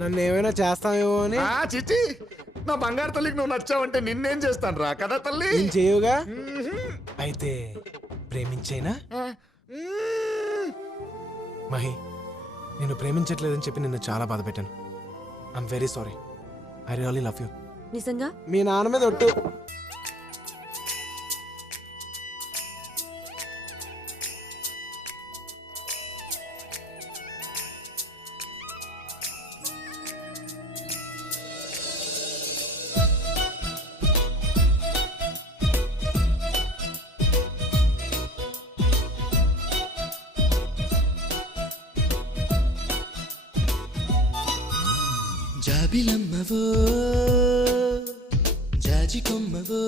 నన్ను ఏమైనా చేస్తావేమో అని. చిచి, నా బంగారు తల్లికి నువ్వు నచ్చావంటే నిన్నేం చేస్తాను రా కదా తల్లి. నేను చేయవుగా. అయితే ప్రేమించైనా. మహి, నేను ప్రేమించట్లేదని చెప్పి నిన్ను చాలా బాధ పెట్టాను. I'm very sorry. I really love you. నిజంగా? మీ నాన్న మీద ఒట్టు. జాబిలమ్మవో జాజి కొమ్మవో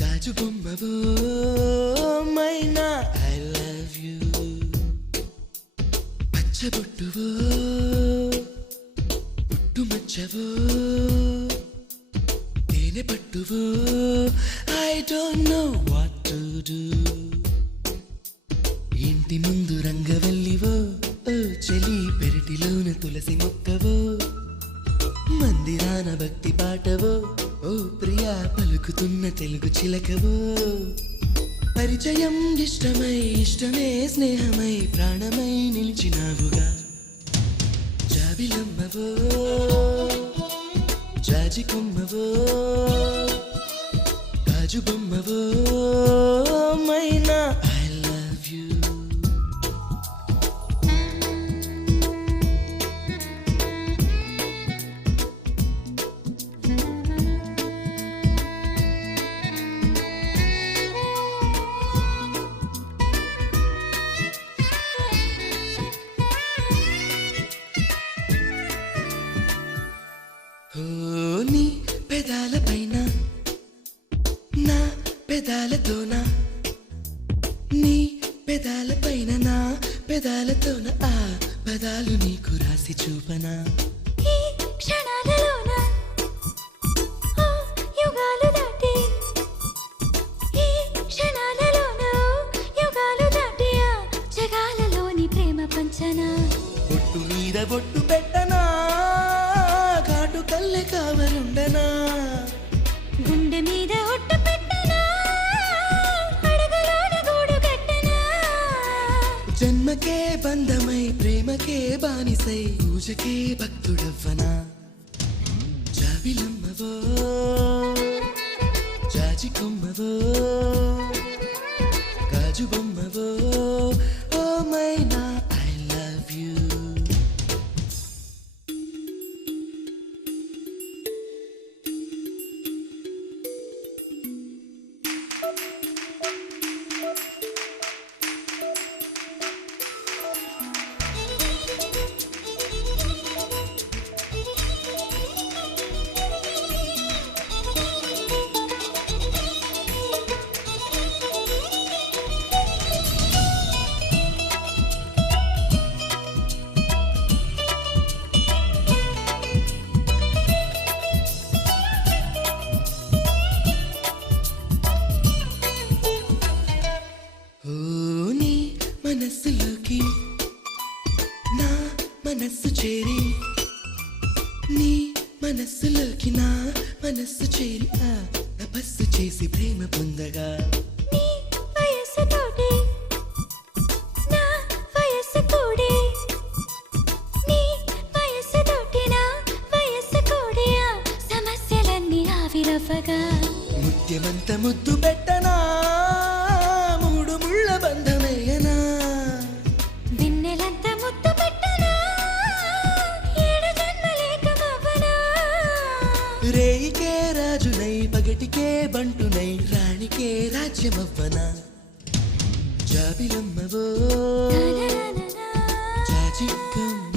గాజు బొమ్మవో మైనా ఐ లవ్ యూ. పచ్చబొట్టువో పుట్టుమచ్చవో తేనె పట్టువో I don't know what to do. ఇంటి ముందు రంగవల్లివో ఓ చెలి పెరటిలోన తులసి మొక్కవో మందిరాన భక్తి పాటవో ఓ ప్రియా పలుకుతున్న తెలుగు చిలకవో. పరిచయం ఇష్టమై ఇష్టమే స్నేహమై ప్రాణమై నిలిచినావుగా. జాబిలమ్మవో జాజి కొమ్మవో గాజు బొమ్మవో మైనా ఐ లవ్ యూ. నీ పెదాల పైన నా పెదాలతోన నీ పెదాల పైన నా పెదాలతోన ఆ పదాలు నీకు రాసి చూపనా. ఈ క్షణాలలోన ఆ యుగాలు దాటి ఈ క్షణాలలోన యుగాలు దాటి ఆ జగాలలోని ప్రేమ పంచనా. బొట్టు మీద బొట్టు పెట్టనా కాటు కల్లె కావలుండనా. గుండె మీద ఒట్టు పెట్టనా అడగలోన గూడు కట్టనా. జన్మకే బంధమై ప్రేమకే బానిసై పూజకే భక్తుడవ్వనా. జాబిలమ్మవో జాజి కొమ్మవో గాజు బొమ్మవో ఓ మైనా ఐ లవ్ యూ. మనస్సులోకి నా మనస్సు చేరి నీ మనస్సులోకి నా మనస్సు చేరి ఆ తపస్సు చేసి ప్రేమ పొందగా. నీ వయస్సుతోటి నా వయస్సు కూడి నీ వయస్సుతోటి నా వయస్సు కూడి ఆ సమస్యలన్నీ ఆవిరవ్వగా. ముత్యమంత ముద్దు పెట్టనా మూడు ముళ్ళ బంధమేయనా. వెన్నెలంత ముద్దు పెట్టనా ఏడు జన్మలేకమవ్వనా. రేయికే రాజునై పగటికే బంటునై రాణికే రాజ్యమవ్వనా. జాబిలమ్మవో జాజి కొమ్మ